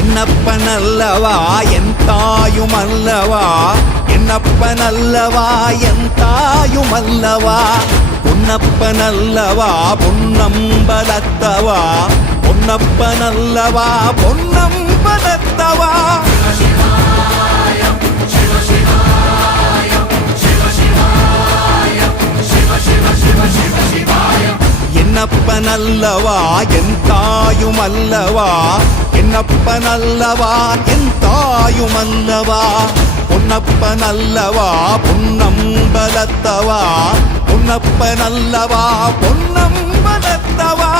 என்னப்பனல்லவா என் தாயுமல்லவா, என்னப்பனல்லவா என் தாயுமல்லவா, பொன்னப்பனல்லவா பொன்னம்பலத்தவா, பொன்னப்பனல்லவா பொன்னம்பலத்தவா. என்னப்பனல்லவா என் தாயுமல்லவா, என்னப்பனல்லவா என் தாயுமல்லவா, பொன்னப்பனல்லவா பொன்னம்பலத்தவா, பொன்னப்பனல்லவா பொன்னம்பலத்தவா.